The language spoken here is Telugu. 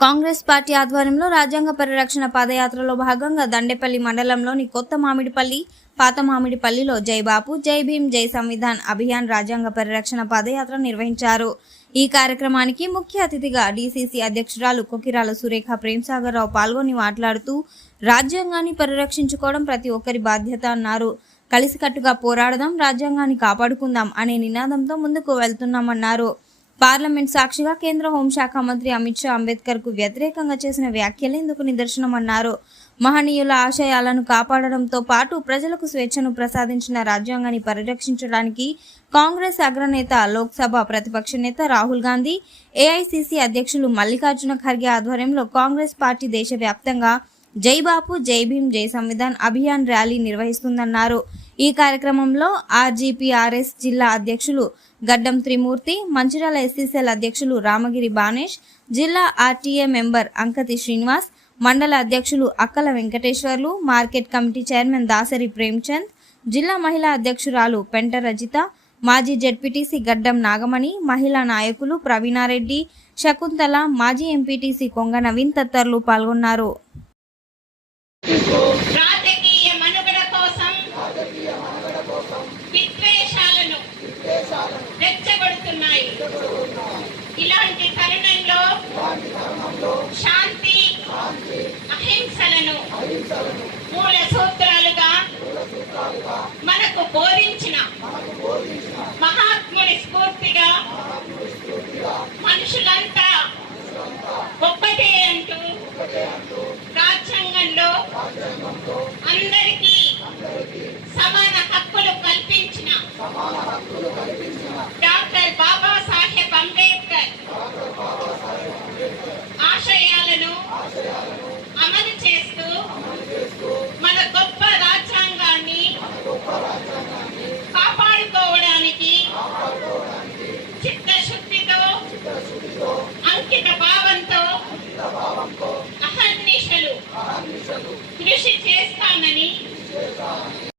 కాంగ్రెస్ పార్టీ ఆధ్వర్యంలో రాజ్యాంగ పరిరక్షణ పాదయాత్రలో భాగంగా దండేపల్లి మండలంలోని కొత్త మామిడిపల్లి పాత మామిడిపల్లిలో జై బాపు జై భీమ్ జై సంవిధాన్ అభియాన్ రాజ్యాంగ పరిరక్షణ పాదయాత్ర నిర్వహించారు. ఈ కార్యక్రమానికి ముఖ్య అతిథిగా డీసీసీ అధ్యక్షురాలు కొకిరాల సురేఖ ప్రేమ్సాగర్ రావు పాల్గొని మాట్లాడుతూ రాజ్యాంగాన్ని పరిరక్షించుకోవడం ప్రతి ఒక్కరి బాధ్యత అన్నారు. కలిసికట్టుగా పోరాడదాం రాజ్యాంగాన్ని కాపాడుకుందాం అనే నినాదంతో ముందుకు వెళ్తున్నామన్నారు. పార్లమెంట్ సాక్షిగా కేంద్ర హోంశాఖ మంత్రి అమిత్ షా అంబేద్కర్కు వ్యతిరేకంగా చేసిన వ్యాఖ్యలు ఇందుకు నిదర్శనమన్నారు. మహనీయుల ఆశయాలను కాపాడడంతో పాటు ప్రజలకు స్వేచ్ఛను ప్రసాదించిన రాజ్యాంగాన్ని పరిరక్షించడానికి కాంగ్రెస్ అగ్రనేత లోక్సభ ప్రతిపక్ష నేత రాహుల్ గాంధీ ఏఐసిసి అధ్యక్షులు మల్లికార్జున ఖర్గే ఆధ్వర్యంలో కాంగ్రెస్ పార్టీ దేశవ్యాప్తంగా జై బాపు జై భీమ్ జై సంవిధాన్ అభియాన్ ర్యాలీ నిర్వహిస్తుందన్నారు. ఈ కార్యక్రమంలో ఆర్జీపీఆర్ఎస్ జిల్లా అధ్యక్షులు గడ్డం త్రిమూర్తి మంచిర్యాల ఎస్సీసీఎల్ అధ్యక్షులు రామగిరి బానేష్ జిల్లా ఆర్టీఏ మెంబర్ అంకతి శ్రీనివాస్ మండల అధ్యక్షులు Akkala Venkateswarlu market committee chairman Dasari Premchand జిల్లా మహిళా అధ్యక్షురాలు పెంట రజిత మాజీ జడ్పీటీసీ గడ్డం నాగమణి మహిళా నాయకులు ప్రవీణారెడ్డి శకుంతల మాజీ ఎంపీటీసీ కొంగ నవీన్ తదితరులు పాల్గొన్నారు. తరుణంలో శాంతి అహింసలను మూల సూత్రాలుగా మనకు బోధి